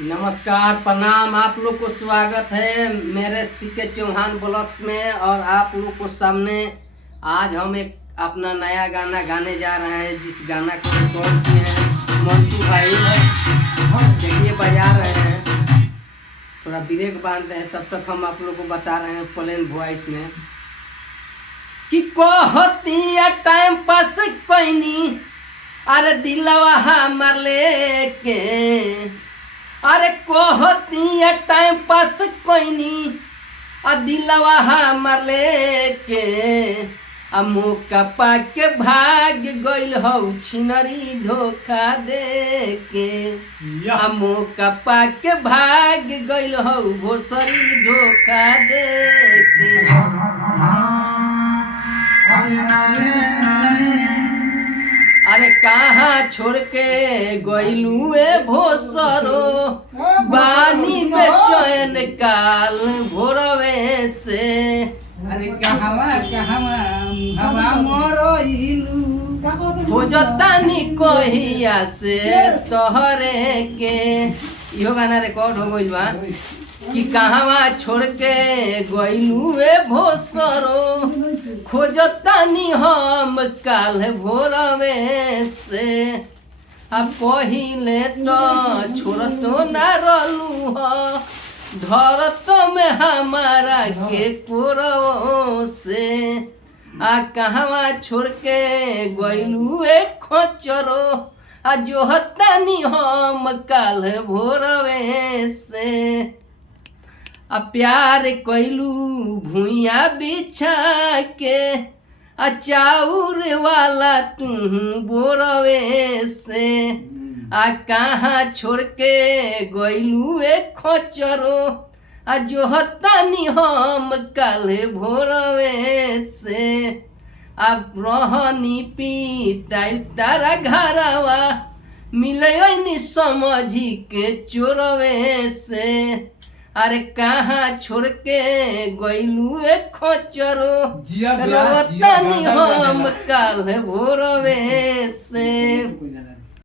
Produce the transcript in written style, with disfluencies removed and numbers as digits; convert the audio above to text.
नमस्कार, प्रणाम। आप लोग को स्वागत है मेरे सीके चौहान ब्लॉग्स में। और आप लोग को सामने आज हम एक अपना नया गाना गाने जा रहे हैं, जिस गाना को रिकॉर्ड किए हैं मंटू भाई। देखिए बजा रहे हैं, थोड़ा ब्रेक बांध रहे हैं, तब तक हम आप लोग को बता रहे हैं प्लेन वॉइस में कि कहती टाइम पास कोई अरे दिलवा हमर लेके, अरे कहती टाइम पास कोई दिलवा हमर लेके मौका पाके भाग गइल हौ छिनरी धोखा देके। मौका पाके भाग गइल हौ भोसरी धोखा देके। अरे कहाँ छोड़ के गइलू ए भोसरो, बानी बेचैन काल भोरवे से। अरे कहवा हवा मोरोइलू खोजतानी कहिया से तोहरे के। इहो गाना रिकॉर्ड हो गइल बा कि कहवा छोड़ के गइलू ए भोसरो, खोजतानी हम काल भोरवे से। अब पहिले तो छोड़तो ना रहलू ह, धरत में हमारा के कोरवो से। कहवा छोड़ के गइलू ए खोचरो, जोहतानी हम काल भोरवे से। प्यार कइलू भुइया बिछा के, चाउर वाला तू बोरवे से। कहाँ छोड़ के गइलू ए खोचरो, जोहतानी हम काल भोरवे से। अब रहनी पीटाइल तारा घरवा, मिलनी समझी के चोरवे से। अरे कहाँ छोड़ के गइलू ए खोचरो, रोतानी हम काल भोरवे से।